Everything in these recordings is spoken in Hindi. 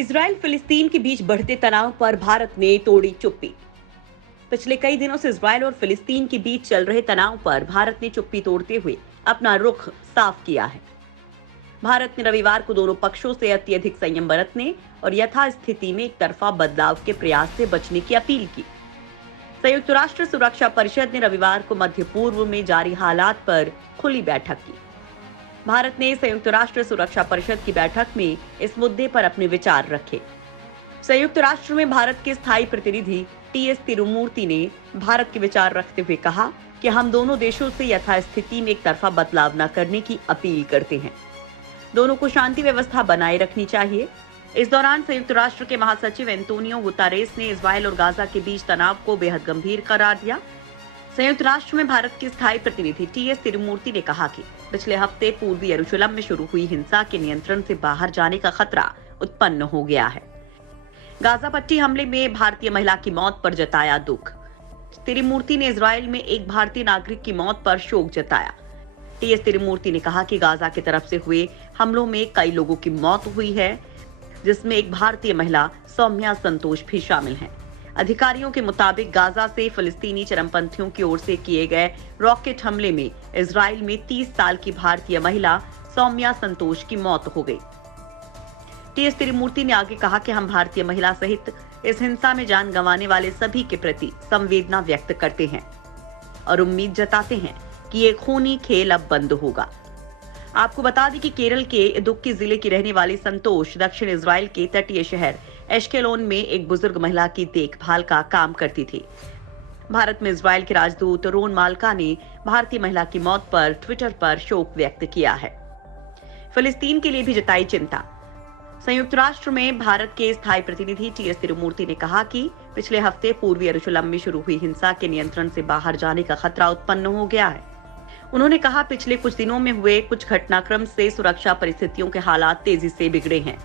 इजराइल फिलिस्तीन के बीच बढ़ते तनाव पर भारत ने तोड़ी चुप्पी। पिछले कई दिनों से इजराइल और फिलिस्तीन के बीच चल रहे तनाव पर भारत ने चुप्पी तोड़ते हुए अपना रुख साफ किया है। भारत ने रविवार को दोनों पक्षों से अत्यधिक संयम बरतने और यथास्थिति में एक तरफा बदलाव के प्रयास से बचने की अपील की। संयुक्त राष्ट्र सुरक्षा परिषद ने रविवार को मध्य पूर्व में जारी हालात पर खुली बैठक की। भारत ने संयुक्त राष्ट्र सुरक्षा परिषद की बैठक में इस मुद्दे पर अपने विचार रखे। संयुक्त राष्ट्र में भारत के स्थायी प्रतिनिधि टीएस तिरुमूर्ति ने भारत के विचार रखते हुए कहा कि हम दोनों देशों से यथास्थिति में एक तरफा बदलाव न करने की अपील करते हैं। दोनों को शांति व्यवस्था बनाए रखनी चाहिए। इस दौरान संयुक्त राष्ट्र के महासचिव एंटोनियो गुतारेस ने इजराइल और गाजा के बीच तनाव को बेहद गंभीर करार दिया। संयुक्त राष्ट्र में भारत के स्थायी प्रतिनिधि टीएस तिरुमूर्ति ने कहा कि पिछले हफ्ते पूर्वी यरूशलेम में शुरू हुई हिंसा के नियंत्रण से बाहर जाने का खतरा उत्पन्न हो गया है। गाजा पट्टी हमले में भारतीय महिला की मौत पर जताया दुख। तिरुमूर्ति ने इजराइल में एक भारतीय नागरिक की मौत पर शोक जताया। टीएस तिरुमूर्ति ने कहा कि गाजा की तरफ से हुए हमलों में कई लोगों की मौत हुई है, जिसमें एक भारतीय महिला सौम्या संतोष भी शामिल हैं। अधिकारियों के मुताबिक गाजा से फिलिस्तीनी चरमपंथियों की ओर से किए गए रॉकेट हमले में इजराइल में 30 साल की भारतीय महिला सौम्या संतोष की मौत हो गई। टीएस तिरुमूर्ति ने आगे कहा कि हम भारतीय महिला सहित इस हिंसा में जान गंवाने वाले सभी के प्रति संवेदना व्यक्त करते हैं और उम्मीद जताते हैं कि ये खूनी खेल अब बंद होगा। आपको बता दें कि केरल के इदुक्की जिले की रहने वाली संतोष दक्षिण इजराइल के तटीय शहर एश्केलोन में एक बुजुर्ग महिला की देखभाल का काम करती थी। भारत में इजराइल के राजदूत रोन माल्का ने भारतीय महिला की मौत पर ट्विटर पर शोक व्यक्त किया है। फिलिस्तीन के लिए भी जताई चिंता। संयुक्त राष्ट्र में भारत के स्थायी प्रतिनिधि टीएस तिरुमूर्ति ने कहा कि पिछले हफ्ते पूर्वी यरूशलेम में शुरू हुई हिंसा के नियंत्रण से बाहर जाने का खतरा उत्पन्न हो गया है। उन्होंने कहा पिछले कुछ दिनों में हुए कुछ घटनाक्रम से सुरक्षा परिस्थितियों के हालात तेजी से बिगड़े हैं।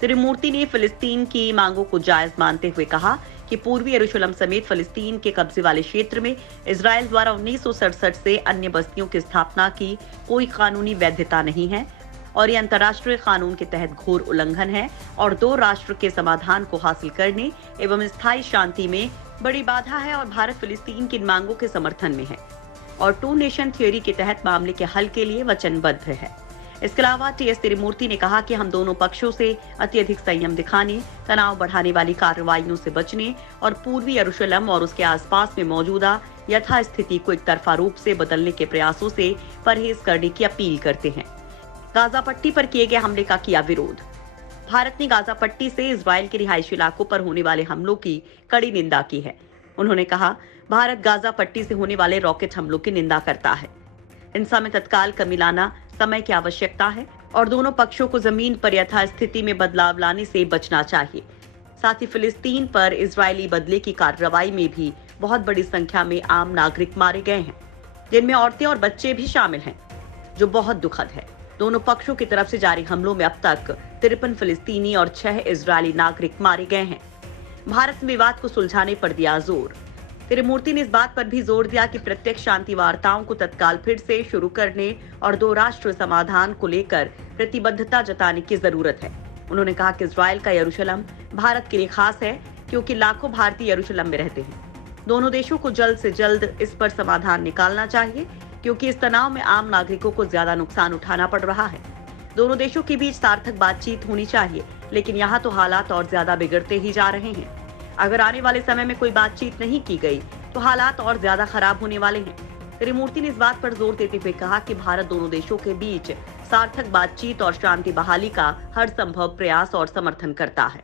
तिरुमूर्ति ने फिलिस्तीन की मांगों को जायज मानते हुए कहा कि पूर्वी यरूशलेम समेत फिलिस्तीन के कब्जे वाले क्षेत्र में इजराइल द्वारा 1967 से अन्य बस्तियों की स्थापना की कोई कानूनी वैधता नहीं है और ये अंतर्राष्ट्रीय कानून के तहत घोर उल्लंघन है और दो राष्ट्र के समाधान को हासिल करने एवं स्थायी शांति में बड़ी बाधा है और भारत फिलिस्तीन की मांगों के समर्थन में है और टू नेशन थ्योरी के तहत मामले के हल के लिए वचनबद्ध है। इसके अलावा टीएस तिरुमूर्ति ने कहा कि हम दोनों पक्षों से अत्यधिक संयम दिखाने, तनाव बढ़ाने वाली कार्रवाइयों से बचने और पूर्वी यरूशलेम और उसके आसपास में मौजूदा यथास्थिति को एक तरफा रूप से बदलने के प्रयासों से परहेज करने की अपील करते हैं। गाजा पट्टी पर किए गए हमले का किया विरोध। भारत ने गाजा पट्टी से इजराइल के रिहायशी इलाकों पर होने वाले हमलों की कड़ी निंदा की है। उन्होंने कहा, भारत गाजा पट्टी से होने वाले रॉकेट हमलों की निंदा करता है। हिंसा में तत्काल कमी लाना समय की आवश्यकता है और दोनों पक्षों को जमीन पर यथास्थिति में बदलाव लाने से बचना चाहिए। साथ ही फिलिस्तीन पर इजरायली बदले की कार्रवाई में भी बहुत बड़ी संख्या में आम नागरिक मारे गए हैं, जिनमें औरतें और बच्चे भी शामिल हैं, जो बहुत दुखद है। दोनों पक्षों की तरफ से जारी हमलों में अब तक 53 फिलिस्तीनी और 6 इजरायली नागरिक मारे गए हैं। भारत ने विवाद को सुलझाने पर दिया जोर। तिरुमूर्ति ने इस बात पर भी जोर दिया कि प्रत्यक्ष शांति वार्ताओं को तत्काल फिर से शुरू करने और दो राष्ट्र समाधान को लेकर प्रतिबद्धता जताने की जरूरत है। उन्होंने कहा कि इजराइल का यरूशलेम भारत के लिए खास है क्योंकि लाखों भारतीय यरूशलेम में रहते हैं। दोनों देशों को जल्द से जल्द इस पर समाधान निकालना चाहिए क्योंकि इस तनाव में आम नागरिकों को ज्यादा नुकसान उठाना पड़ रहा है। दोनों देशों के बीच सार्थक बातचीत होनी चाहिए, लेकिन यहाँ तो हालात और ज्यादा बिगड़ते ही जा रहे हैं। अगर आने वाले समय में कोई बातचीत नहीं की गई तो हालात और ज्यादा खराब होने वाले हैं। तिरुमूर्ति ने इस बात पर जोर देते हुए कहा कि भारत दोनों देशों के बीच सार्थक बातचीत और शांति बहाली का हर संभव प्रयास और समर्थन करता है।